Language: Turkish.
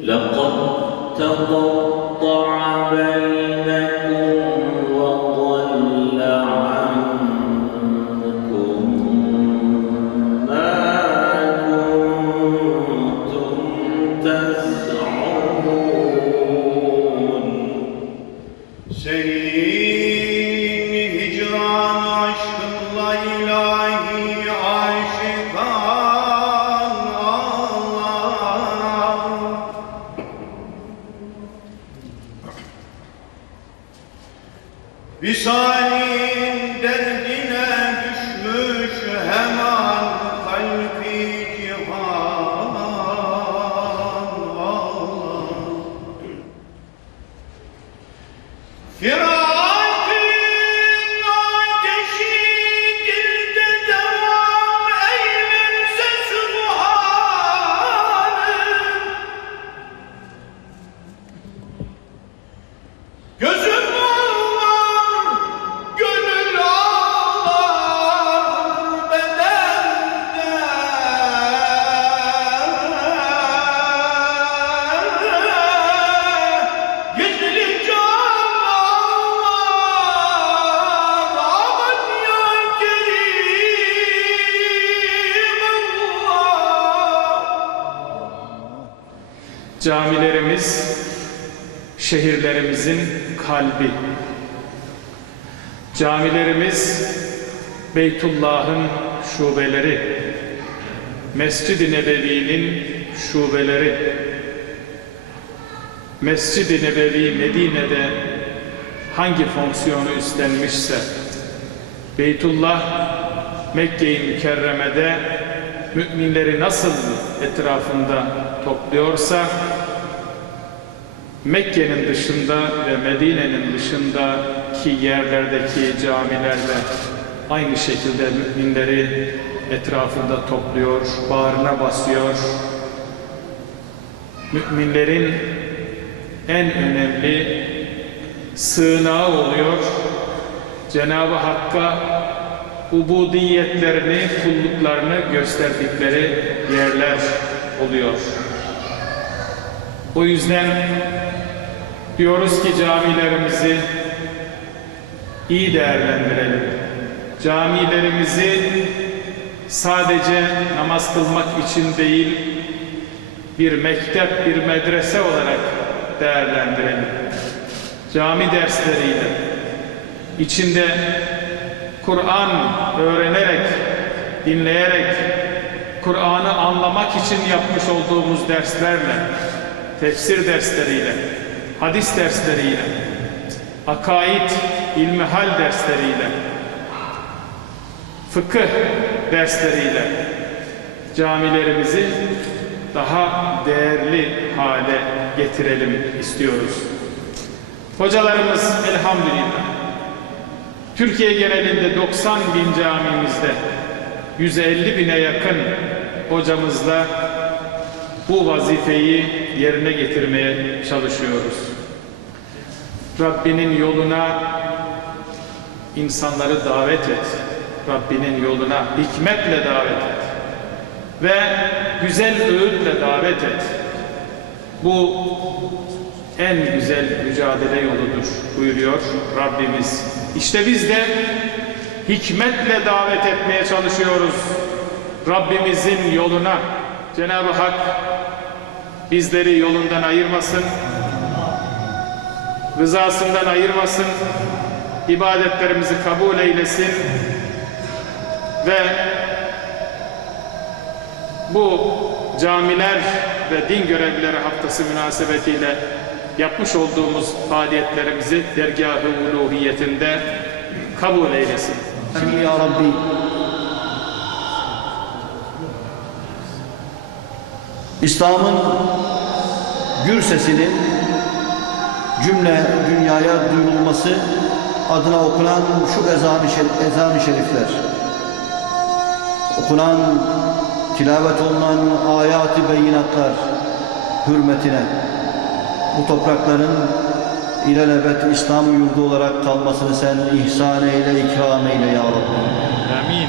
لقد تقطع بينكم وضل عنكم ما كنتم تزعمون. Bisani Camilerimiz şehirlerimizin kalbi. Camilerimiz Beytullah'ın şubeleri. Mescid-i Nebevi'nin şubeleri. Mescid-i Nebevi Medine'de hangi fonksiyonu üstlenmişse Beytullah Mekke-i Mükerreme'de müminleri nasıl etrafında topluyorsa Mekke'nin dışında ve Medine'nin dışındaki yerlerdeki camilerle aynı şekilde müminleri etrafında topluyor, bağrına basıyor. Müminlerin en önemli sığınağı oluyor. Cenab-ı Hakk'a ubudiyetlerini, kulluklarını gösterdikleri yerler oluyor. O yüzden diyoruz ki camilerimizi iyi değerlendirelim. Camilerimizi sadece namaz kılmak için değil, bir mektep, bir medrese olarak değerlendirelim. Cami dersleriyle, içinde Kur'an öğrenerek, dinleyerek, Kur'an'ı anlamak için yapmış olduğumuz derslerle, tefsir dersleriyle, hadis dersleriyle, akaid, ilmihal dersleriyle, fıkıh dersleriyle camilerimizi daha değerli hale getirelim istiyoruz. Hocalarımız elhamdülillah Türkiye genelinde 90 bin camimizde 150 bine yakın hocamızla bu vazifeyi yerine getirmeye çalışıyoruz. Rabbinin yoluna insanları davet et. Rabbinin yoluna hikmetle davet et. Ve güzel öğütle davet et. Bu en güzel mücadele yoludur buyuruyor Rabbimiz. İşte biz de hikmetle davet etmeye çalışıyoruz Rabbimizin yoluna. Cenab-ı Hak bizleri yolundan ayırmasın, rızasından ayırmasın, ibadetlerimizi kabul eylesin ve bu camiler ve din görevlileri haftası münasebetiyle yapmış olduğumuz faaliyetlerimizi dergâh-ı uluhiyetinde kabul eylesin. Ya Rabbi İslam'ın gür sesinin cümle dünyaya duyurulması adına okunan şu ezan-ı şerif, ezan şerifler okunan tilavet olunan ayat-ı beyinatlar hürmetine bu toprakların ilelebet İslam yurdu olarak kalmasını sen ihsan eyle, ikram eyle ya Rabbi. Amin.